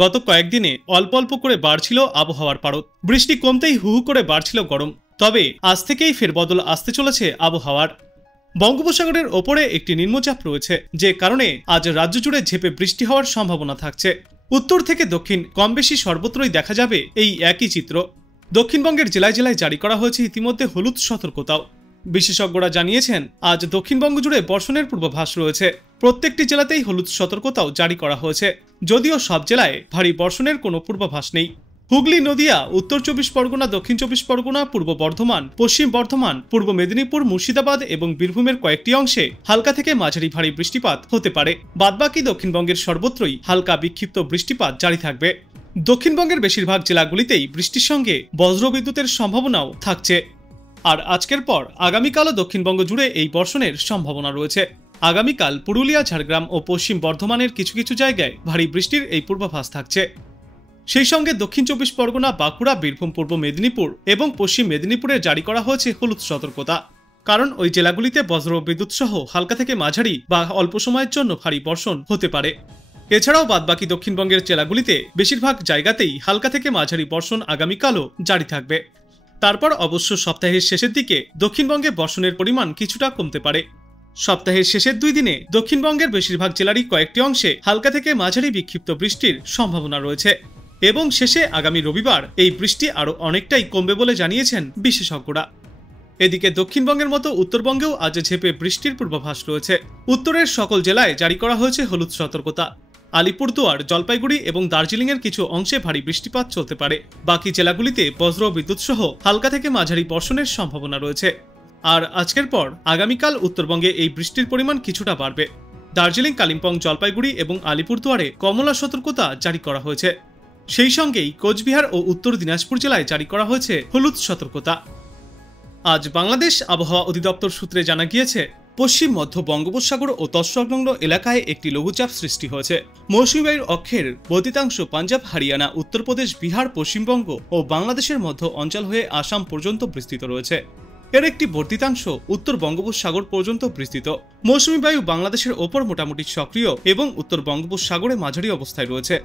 গত কয়েকদিনে অল্প অল্প করে বাড়ছিল আবহাওয়ার পারদ। বৃষ্টি কমতেই হু হু করে বাড়ছিল গরম। তবে আজ থেকেই ফেরবদল আসতে চলেছে আবহাওয়ার। বঙ্গোপসাগরের ওপরে একটি নিম্নচাপ রয়েছে, যে কারণে আজ রাজ্য জুড়ে ঝেঁপে বৃষ্টি হওয়ার সম্ভাবনা থাকছে। উত্তর থেকে দক্ষিণ কম বেশি সর্বত্রই দেখা যাবে এই একই চিত্র। দক্ষিণবঙ্গের জেলায় জেলায় জারি করা হয়েছে ইতিমধ্যে হলুদ সতর্কতাও। বিশেষজ্ঞরা জানিয়েছেন, আজ দক্ষিণবঙ্গ জুড়ে বর্ষণের পূর্বাভাস রয়েছে। প্রত্যেকটি জেলাতেই হলুদ সতর্কতাও জারি করা হয়েছে, যদিও সব জেলায় ভারী বর্ষণের কোনো পূর্বাভাস নেই। হুগলি, নদিয়া, উত্তর চব্বিশ পরগনা, দক্ষিণ চব্বিশ পরগনা, পূর্ব বর্ধমান, পশ্চিম বর্ধমান, পূর্ব মেদিনীপুর, মুর্শিদাবাদ এবং বীরভূমের কয়েকটি অংশে হালকা থেকে মাঝারি ভারী বৃষ্টিপাত হতে পারে। বাদবাকি দক্ষিণবঙ্গের সর্বত্রই হালকা বিক্ষিপ্ত বৃষ্টিপাত জারি থাকবে। দক্ষিণবঙ্গের বেশিরভাগ জেলাগুলিতেই বৃষ্টির সঙ্গে বজ্রবিদ্যুতের সম্ভাবনাও থাকছে। আর আজকের পর আগামীকালও দক্ষিণবঙ্গ জুড়ে এই বর্ষণের সম্ভাবনা রয়েছে। আগামীকাল পুরুলিয়া, ঝাড়গ্রাম ও পশ্চিম বর্ধমানের কিছু কিছু জায়গায় ভারী বৃষ্টির এই পূর্বাভাস থাকছে। সেই সঙ্গে দক্ষিণ চব্বিশ পরগনা, বাঁকুড়া, বীরভূম, পূর্ব মেদিনীপুর এবং পশ্চিম মেদিনীপুরে জারি করা হয়েছে হলুদ সতর্কতা। কারণ ওই জেলাগুলিতে বজ্র বিদ্যুৎ সহ হালকা থেকে মাঝারি বা অল্প সময়ের জন্য ভারী বর্ষণ হতে পারে। এছাড়াও বাদবাকি দক্ষিণবঙ্গের জেলাগুলিতে বেশিরভাগ জায়গাতেই হালকা থেকে মাঝারি বর্ষণ আগামীকালও জারি থাকবে। তারপর অবশ্য সপ্তাহের শেষের দিকে দক্ষিণবঙ্গে বর্ষণের পরিমাণ কিছুটা কমতে পারে। সপ্তাহের শেষের 2 দিনে দক্ষিণবঙ্গের বেশিরভাগ জেলারই কয়েকটি অংশে হালকা থেকে মাঝারি বিক্ষিপ্ত বৃষ্টির সম্ভাবনা রয়েছে এবং শেষে আগামী রবিবার এই বৃষ্টি আরও অনেকটাই কমবে বলে জানিয়েছেন বিশেষজ্ঞরা। এদিকে দক্ষিণবঙ্গের মতো উত্তরবঙ্গেও আজ ঝেঁপে বৃষ্টির পূর্বাভাস রয়েছে। উত্তরের সকল জেলায় জারি করা হয়েছে হলুদ সতর্কতা। আলিপুরদুয়ার, জলপাইগুড়ি এবং দার্জিলিংয়ের কিছু অংশে ভারী বৃষ্টিপাত চলতে পারে। বাকি জেলাগুলিতে বজ্র বিদ্যুৎ সহ হালকা থেকে মাঝারি বর্ষণের সম্ভাবনা রয়েছে। আর আজকের পর আগামীকাল উত্তরবঙ্গে এই বৃষ্টির পরিমাণ কিছুটা বাড়বে। দার্জিলিং, কালিম্পং, জলপাইগুড়ি এবং আলিপুরদুয়ারে কমলা সতর্কতা জারি করা হয়েছে। সেই সঙ্গেই কোচবিহার ও উত্তর দিনাজপুর জেলায় জারি করা হয়েছে হলুদ সতর্কতা। আজ বাংলাদেশ আবহাওয়া অধিদপ্তর সূত্রে জানা গিয়েছে, পশ্চিম মধ্য বঙ্গোপসাগর ও তৎসংলগ্ন এলাকায় একটি লঘুচাপ সৃষ্টি হয়েছে। মৌসুমী বায়ুর অক্ষের বর্ধিতাংশ পাঞ্জাব, হরিয়ানা, উত্তরপ্রদেশ, বিহার, পশ্চিমবঙ্গ ও বাংলাদেশের মধ্য অঞ্চল হয়ে আসাম পর্যন্ত বিস্তৃত রয়েছে। এর একটি বর্ধিতাংশ উত্তর বঙ্গোপসাগর পর্যন্ত বিস্তৃত। মৌসুমী বায়ু বাংলাদেশের ওপর মোটামুটি সক্রিয় এবং উত্তর বঙ্গোপসাগরে মাঝারি অবস্থায় রয়েছে।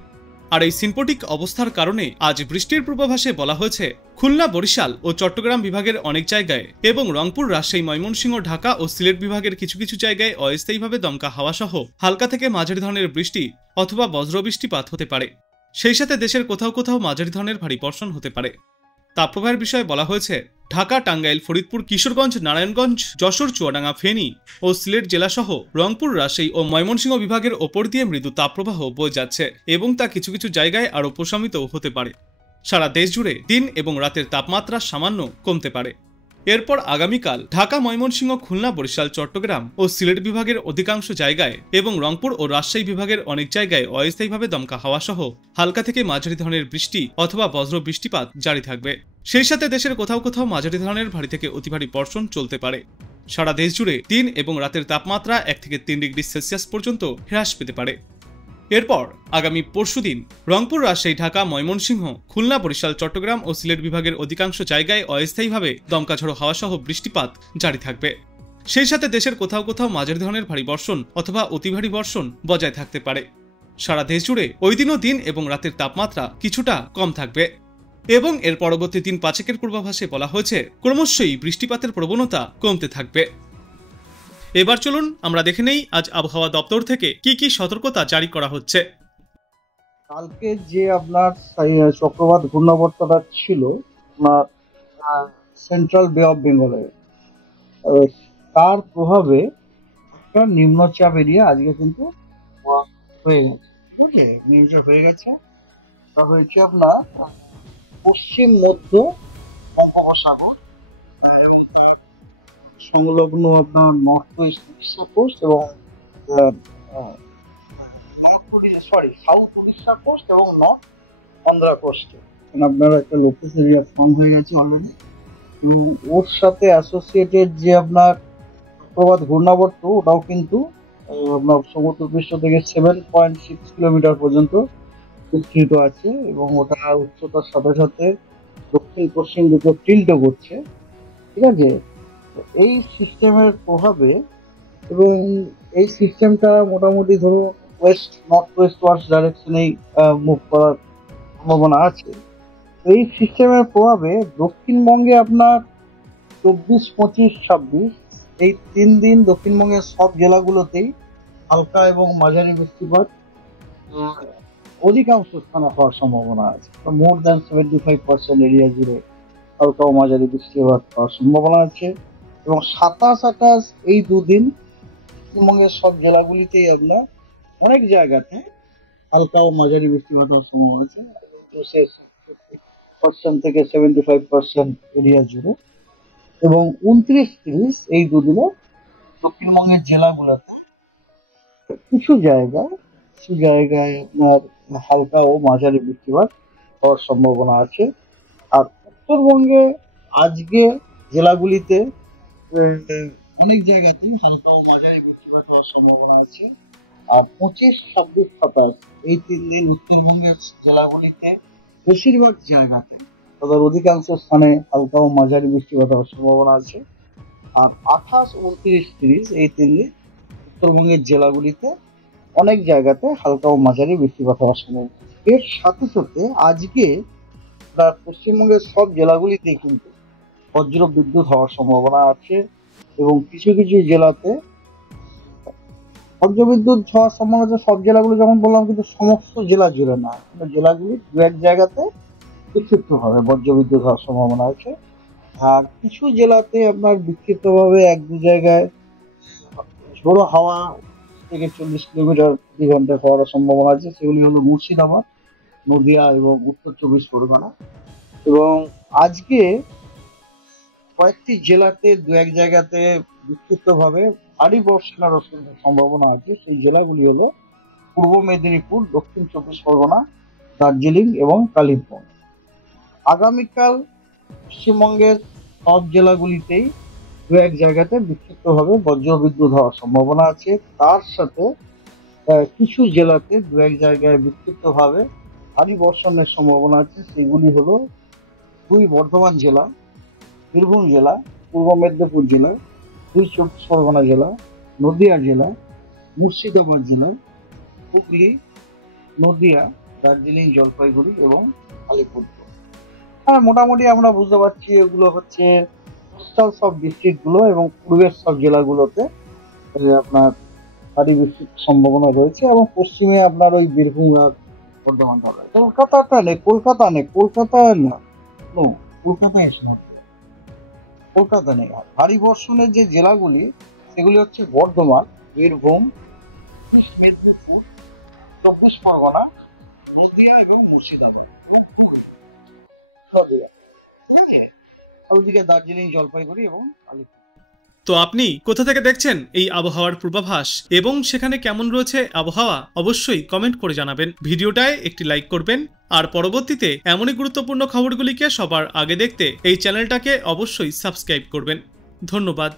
আর এই সিম্পটিক অবস্থার কারণে আজ বৃষ্টির পূর্বাভাসে বলা হয়েছে, খুলনা, বরিশাল ও চট্টগ্রাম বিভাগের অনেক জায়গায় এবং রংপুর, রাজশাহী, ময়মনসিংহ, ঢাকা ও সিলেট বিভাগের কিছু কিছু জায়গায় অস্থায়ীভাবে দমকা হাওয়া সহ হালকা থেকে মাঝারি ধরনের বৃষ্টি অথবা বজ্র বৃষ্টিপাত হতে পারে। সেই সাথে দেশের কোথাও কোথাও মাঝারি ধরনের ভারী বর্ষণ হতে পারে। তাপপ্রবাহের বিষয়ে বলা হয়েছে, ঢাকা, টাঙ্গাইল, ফরিদপুর, কিশোরগঞ্জ, নারায়ণগঞ্জ, যশোর, চুয়াডাঙ্গা, ফেনী ও সিলেট জেলাসহ রংপুর, রাজশাহী ও ময়মনসিংহ বিভাগের ওপর দিয়ে মৃদু তাপপ্রবাহ বয়ে যাচ্ছে এবং তা কিছু কিছু জায়গায় আরও প্রশমিত হতে পারে। সারা দেশ জুড়ে দিন এবং রাতের তাপমাত্রা সামান্য কমতে পারে। এরপর আগামীকাল ঢাকা, ময়মনসিংহ, খুলনা, বরিশাল, চট্টগ্রাম ও সিলেট বিভাগের অধিকাংশ জায়গায় এবং রংপুর ও রাজশাহী বিভাগের অনেক জায়গায় অস্থায়ীভাবে দমকা হাওয়া সহ হালকা থেকে মাঝারি ধরনের বৃষ্টি অথবা বজ্র বৃষ্টিপাত জারি থাকবে। সেই সাথে দেশের কোথাও কোথাও মাঝারি ধরনের ভারী থেকে অতি ভারী বর্ষণ চলতে পারে। সারা দেশ জুড়ে দিন এবং রাতের তাপমাত্রা 1 থেকে 3 ডিগ্রি সেলসিয়াস পর্যন্ত হ্রাস পেতে পারে। এরপর আগামী পরশুদিন রংপুর, রাজশাহী, ঢাকা, ময়মনসিংহ, খুলনা, বরিশাল, চট্টগ্রাম ও সিলেট বিভাগের অধিকাংশ জায়গায় অস্থায়ীভাবে দমকা ঝড়ো হাওয়া সহ বৃষ্টিপাত জারি থাকবে। সেই সাথে দেশের কোথাও কোথাও মাঝারি ধরনের ভারী বর্ষণ অথবা অতি ভারী বর্ষণ বজায় থাকতে পারে। সারা দেশ জুড়ে ওই দিনও দিন এবং রাতের তাপমাত্রা কিছুটা কম থাকবে। এবং এর পরবর্তী দিন 5 পূর্বাভাসে বলা হয়েছে, ক্রমশই বৃষ্টিপাতের প্রবণতা কমতে থাকবে। এবার চলুন আমরা দেখে নেই আজ আবহাওয়া দপ্তর থেকে কি কি সতর্কতা জারি করা হচ্ছে। কালকে যে আপনার চক্রবাত ঘূর্ণাবর্তটা ছিল আপনার সেন্ট্রাল বে অফ বেঙ্গলে, তার প্রভাবে একটা নিম্নচাপ এরিয়া আজকে কিন্তু হয়ে গেছে। ঠিক আছে, নিম্নচাপ হয়ে গেছে। তা হয়েছে আপনার পশ্চিম মধ্য বঙ্গোপসাগর এবং তার সংলগ্ন আপনার নর্থ ওয়েস্ট উড়িষ্যা কোস্ট এবং সাউথ উড়িষ্যা কোস্ট এবং নর্থ অন্ধ্রা কোস্টে আপনার একটা লোকাল এরিয়া ফর্ম হয়ে গেছে অলরেডি। এবং ওর সাথে অ্যাসোসিয়েটেড যে আপনার চক্রবাত ঘূর্ণাবর্ত, ওটাও কিন্তু আপনার সমুদ্রপৃষ্ঠ থেকে 7.6 কিলোমিটার পর্যন্ত বিস্তৃত আছে এবং ওটা উচ্চতার সাথে সাথে দক্ষিণ পশ্চিম দিকে টিল্ট করছে। ঠিক আছে, এই সিস্টেমের প্রভাবে এবং এই সিস্টেমটা মোটামুটি ধরো ওয়েস্ট নর্থ ওয়েস্ট ওয়ার্স ডাইরেকশনেই মুভ করার সম্ভাবনা আছে। এই সিস্টেমের প্রভাবে দক্ষিণবঙ্গে আপনার 24, 25, 26 এই 3 দিন দক্ষিণবঙ্গের সব জেলাগুলোতেই হালকা এবং মাঝারি বৃষ্টিপাত অধিকাংশ স্থানে হওয়ার সম্ভাবনা আছে। মোর দ্যান 75% এরিয়া জুড়ে হালকা ও মাঝারি বৃষ্টিপাত হওয়ার সম্ভাবনা আছে। এবং 27, 28 এই দুদিন পশ্চিমবঙ্গের সব জেলাগুলিতেই আপনার অনেক জায়গাতে হালকা ও মাঝারি বৃষ্টিপাত হওয়ার সম্ভাবনা আছে 50% থেকে 75% এরিয়া জুড়ে। এবং 29, 30 এই দুদিনে দক্ষিণবঙ্গের জেলাগুলোতে কিছু জায়গায় আপনার হালকা ও মাঝারি বৃষ্টিপাত হওয়ার সম্ভাবনা আছে। আর উত্তরবঙ্গে আজকে জেলাগুলিতে অনেক জায়গাতেই হালকা ও মাঝারি বৃষ্টিপাত হওয়ার সম্ভাবনা আছে। আর 25, 26, 27 এই 3 দিন উত্তরবঙ্গের জেলাগুলিতে বেশিরভাগ জায়গাতে তাদের অধিকাংশ স্থানে হালকা ও মাঝারি বৃষ্টিপাত হওয়ার সম্ভাবনা আছে। আর 28, 29, 30 এই 3 দিন উত্তরবঙ্গের জেলাগুলিতে অনেক জায়গাতে হালকা ও মাঝারি বৃষ্টিপাত হওয়ার সম্ভাবনা। এর সাথে সাথে আজকে পশ্চিমবঙ্গের সব জেলাগুলিতে কিন্তু বজ্র বিদ্যুৎ হওয়ার সম্ভাবনা আছে। এবং কিছু কিছু জেলাতে বজ্রবিদ্যুৎ হওয়ার সম্ভাবনা আছে। সব জেলাগুলো যেমন বললাম, কিন্তু সমস্ত জেলা জুড়ে না, জেলাগুলি দু এক জায়গাতে বিক্ষিপ্তভাবে বজ্রবিদ্যুৎ হওয়ার সম্ভাবনা আছে। আর কিছু জেলাতে আপনার বিক্ষিপ্তভাবে 1-2 জায়গায় ঝোড়ো হাওয়া থেকে 40 কিলোমিটার প্রতি ঘন্টায় হওয়ার সম্ভাবনা আছে। সেগুলি হলো মুর্শিদাবাদ, নদিয়া এবং উত্তর 24 পরগনা। এবং আজকে কয়েকটি জেলাতে 2-1 জায়গাতে বিক্ষিপ্তভাবে ভারী বর্ষণের সম্ভাবনা আছে। সেই জেলাগুলি হলো পূর্ব মেদিনীপুর, দক্ষিণ 24 পরগনা, দার্জিলিং এবং কালিম্পং। আগামীকাল পশ্চিমবঙ্গের সব জেলাগুলিতেই 2-1 জায়গাতে বিক্ষিপ্তভাবে বজ্রবিদ্যুৎ হওয়ার সম্ভাবনা আছে। তার সাথে কিছু জেলাতে 2-1 জায়গায় বিক্ষিপ্তভাবে ভারী বর্ষণের সম্ভাবনা আছে। সেগুলি হলো 2 বর্ধমান জেলা, বীরভূম জেলা, পূর্ব মেদিনীপুর জেলা, 2 24 পরগনা জেলা, নদিয়া জেলা, মুর্শিদাবাদ জেলা, হুগলি, নদিয়া, দার্জিলিং, জলপাইগুড়ি এবং আলিপুরদুয়ার। হ্যাঁ, মোটামুটি আমরা বুঝতে পারছি এগুলো হচ্ছে কোস্টাল সব ডিস্ট্রিক্ট গুলো এবং পূর্বের সব জেলাগুলোতে আপনার ভারী বৃষ্টির সম্ভাবনা রয়েছে। এবং পশ্চিমে আপনার ওই বীরভূম আর বর্ধমান হবে। কলকাতা নেই। ভারী বর্ষণের যে জেলাগুলি সেগুলি হচ্ছে বর্ধমান, বীরভূম, মেদিনীপুর, 24 পরগনা, নদিয়া এবং মুর্শিদাবাদ এবং হুগলি। ঠিক আছে, আর ওদিকে দার্জিলিং, জলপাইগুড়ি এবং আলিপুর। তো আপনি কোথা থেকে দেখছেন এই আবহাওয়ার পূর্বাভাস এবং সেখানে কেমন রয়েছে আবহাওয়া, অবশ্যই কমেন্ট করে জানাবেন। ভিডিওটায় একটি লাইক করবেন আর পরবর্তীতে এমনই গুরুত্বপূর্ণ খবরগুলিকে সবার আগে দেখতে এই চ্যানেলটাকে অবশ্যই সাবস্ক্রাইব করবেন। ধন্যবাদ।